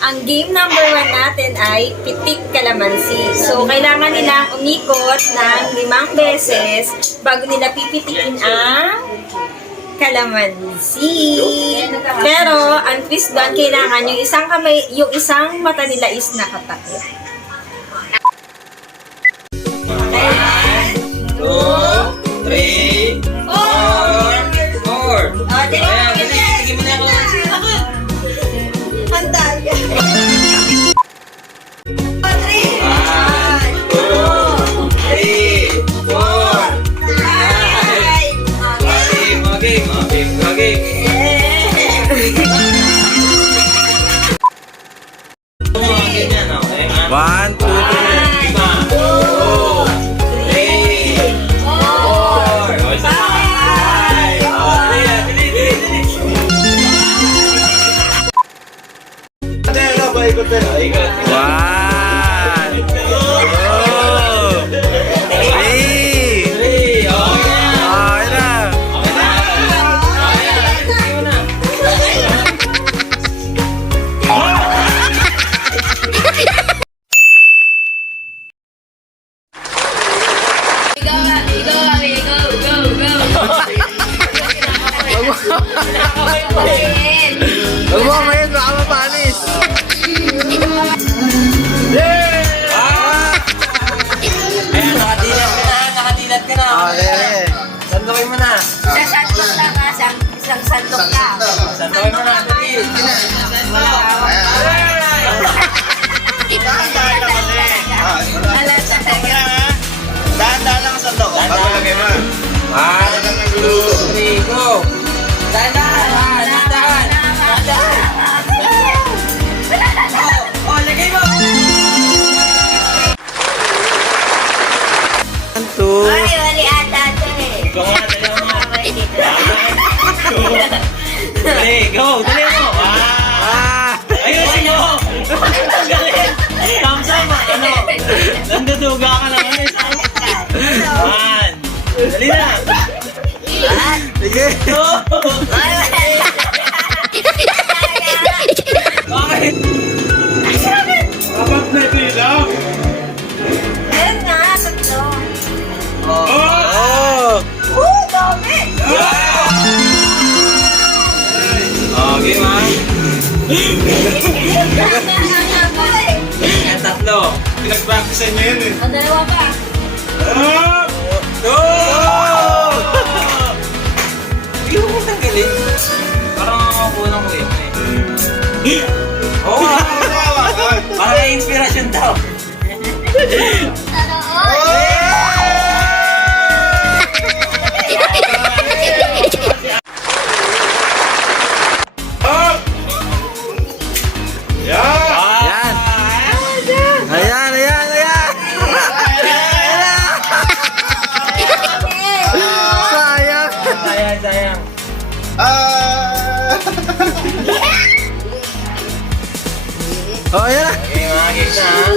Ang game number 1 natin ay pitik kalamansi. So, kailangan nilang umikot ng 5 beses bago nila pipitikin ang kalamansi. Pero, ang twist doon, kailangan yung isang mata nila is nakatakip. 1, 2, 3, 4. Ayan, tigil mo na ako. Pantaya. 1, 2, 3, 4. Game. Ganyan, okay? 1, 2, Huwag mo kamayin, baka mapanis. Ayan, nakadilat ka na. Okay. Sandukin mo na. Sasandok lang ha, isang sandok ka. Sandukin mo na, dali. Dahan-dahan lang sa sandok. Bago lagay mo. 1, 2, 3, go! Dahan-dahan! Oh, lagay mo! 1, 2. Wali ata ito eh. Ikaw nga, dali mo. 3, go! Dali mo! Ayusin mo! Ang galing! Thumbs up! Ano? Nanduduga ka lang. 1. Dali na! Sige. 2. Bakit? Dapat na dilaw. Ayun nga, tatlo. Oh! Dami! Okay, ma? Yan, tatlo. Pinag-practicean niya yun eh. Ang dalawa pa. Hindi mo matanggalin. Parang makakulang ko yun eh. Oo, parang may inspirasyon daw. Yan. Ayan. Sayang. Sayang. Oh, ayan na. Okay, mga gigs na ha.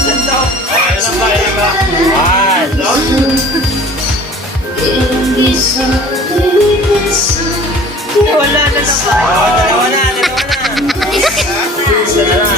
Saan daw? Okay, lang ba? Wala na lang ba? Dalawa na. Isa na lang.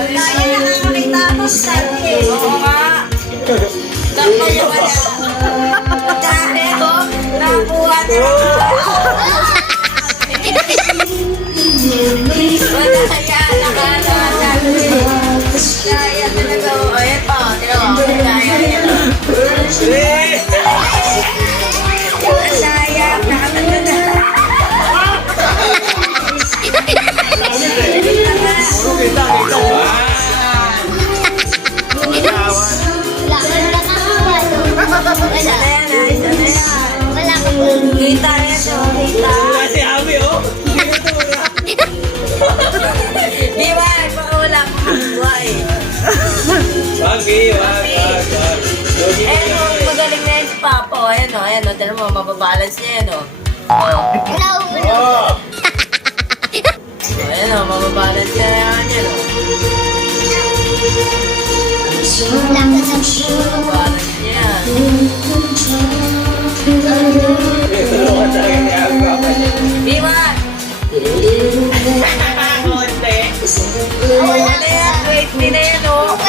Kaya nakakita ako sa eh. Oo nga. Dapat yung wala. Dahil ko, nakuha na wala kaya nakakatabi. Kaya talaga. O, eto. Kaya yan. Sayang. Nakatanda na. Kita ito, kita. Si Abi, oh. Di ba? Paula ko buhay. Wag. Eh, magaling na Papa. O, ayan o, ayan o. Tignan mo, mababalance niya yan o. O, ayan o, mababalance niya yan yan o. Mababalance niya yan. Diba? Wala na yan. Wait, hindi na yan o.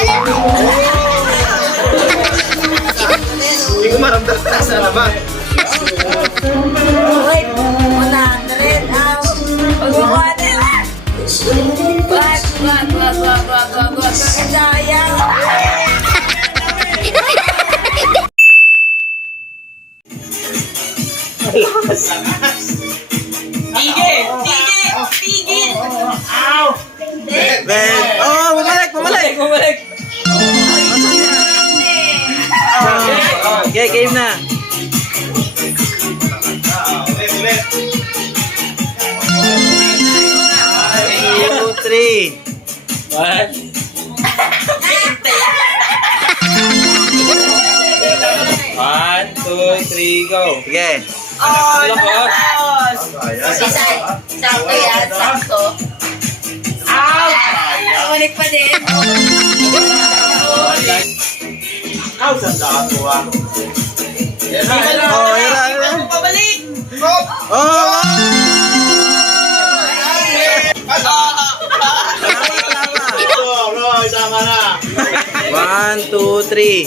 Hindi ko maramdaman sa naman. Wait, 100 out. Pagbukuha na yan. Wag. Sayang. Tigil! Ben! Oh, bumalik! Okay, game na. Two, three. One, two, three, go. Sige. Oh, lakas! Sakto yan, sakto. Balik pa din. Aw, saan na ako ah? Oh, yan. Pabalik! Oh! Tama na. 1, 2, 3.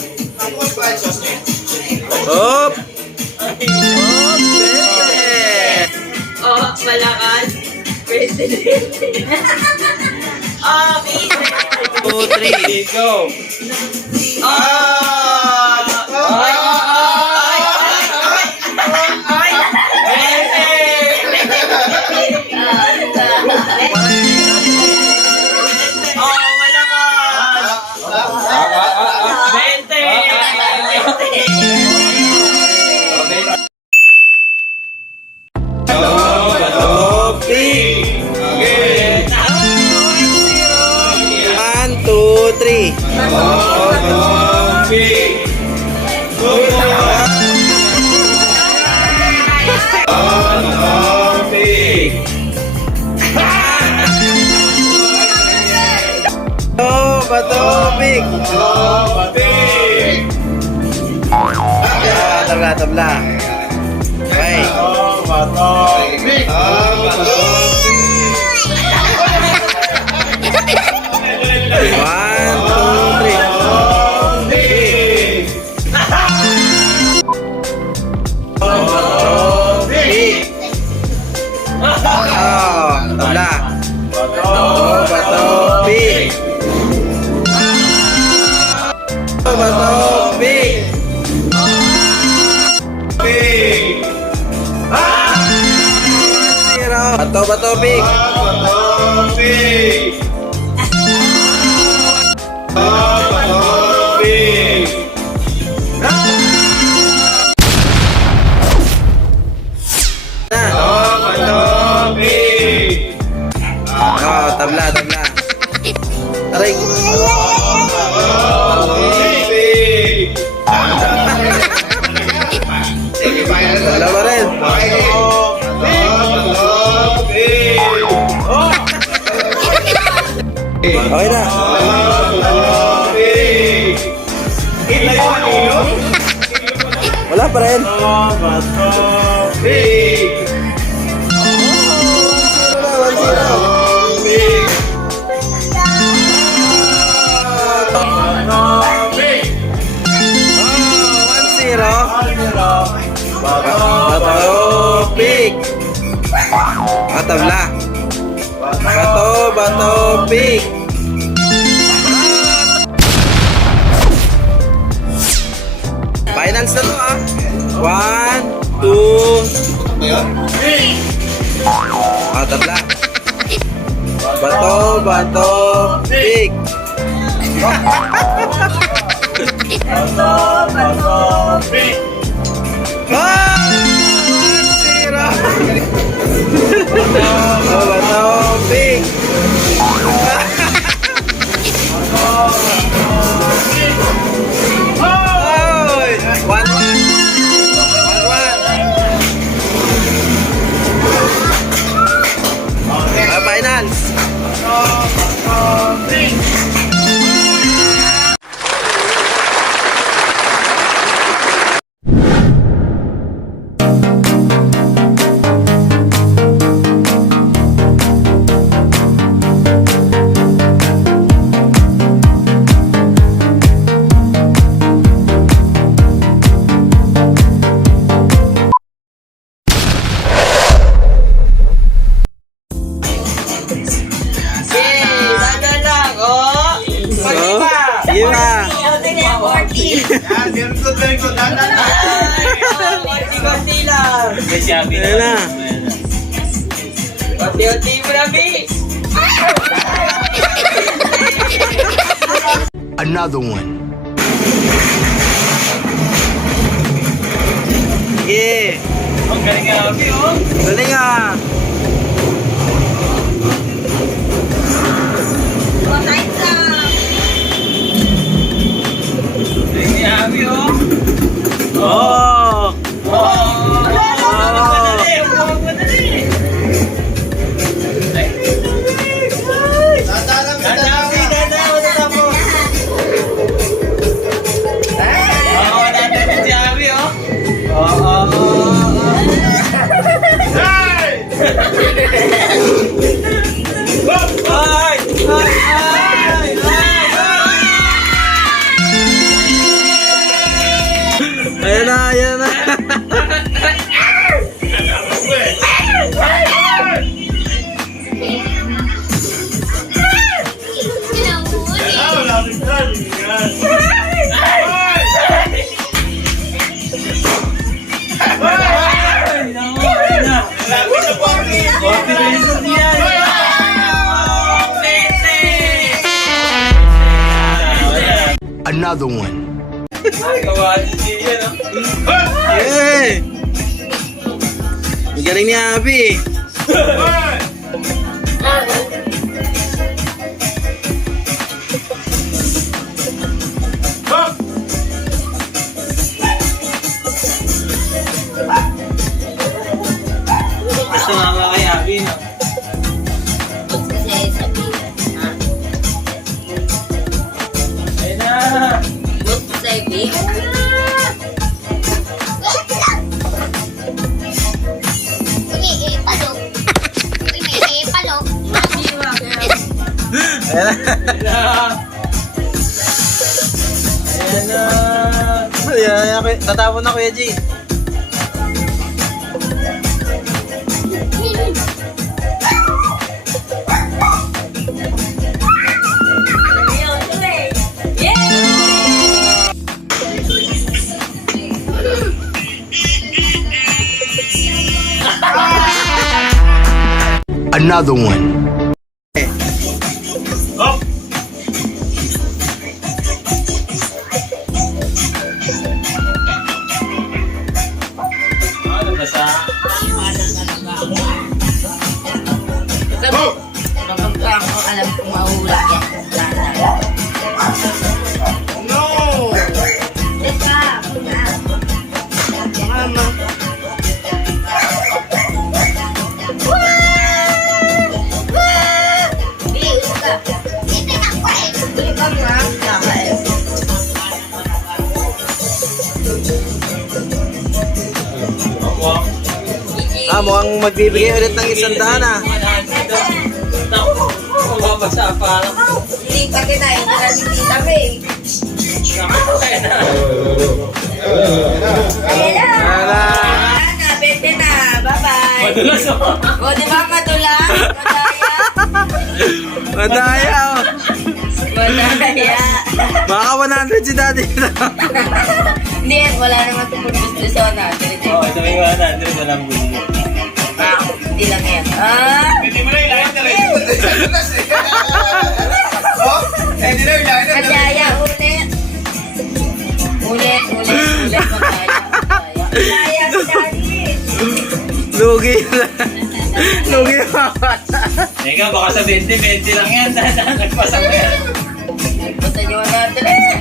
Hop! Oh, malakas. President. Oh, Peter. 2, 3. Go. Topic! 1, 2, 3. Oh, topic! Tabla. Okay. One, two, three. Tabla. Topic. Bato, big. Tabla. Aray. Wala pa rin. Okay na. Wala pa rin. Batopik. Tabla. Batopik. Finals na to ah. 1, 2. Tabla. Batopik. Batopik. Batopik. One. Yan, very good, very good. Dahan. Konti lang. May siyabi Ayan na. Konti-unti mo na, B. Another one. Sige. Ang galing nga, B, oh. Galing ah. Galing nga, B, oh. Oh. Madali, huwag madali. Dahan lang, dahan lang. Ayan na, ayan na. Another one. Hey! Ang galing ni Abby. Gusto nga nga kay Abby, no? Ayun na! Ayan na. Ayun na! Ayun na! Ayan na. Tatapon na Kuya G. Another one. Ano ba sa... Alam ko mahula yan. No! Mukhang magbibigay ulit ng 100 ah. Naku, mababasa pa. Hindi pa kinain na nakikita mo eh. Nakakaya na. Ayan na. Ayan na. Ayan na, 20 na. Bye-bye. Madulas ako. O, di ba madula? Madaya. Madaya oh. Madaya. Baka 100 si daddy. Hindi, wala naman tumugusto sa natin. Oo, ito may 100 na lang gusto. Hindi lang yan. Ah! Hindi mo na ilahin na rin. Oh? Hindi na ilahin na rin. Madaya, ulit. Ulit. Madaya. Madaya, madali. Lugi na. Lugi na mga bata. Teka, baka sa 20 lang yan. Nagpasa mo yan. Basta nyo natin eh.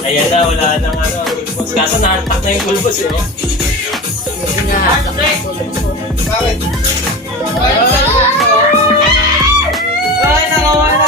Ayan na, wala nang ano. Gulbos. Kaso nahantak na yung gulbos eh. Oh. Bakit? Ay, nakawan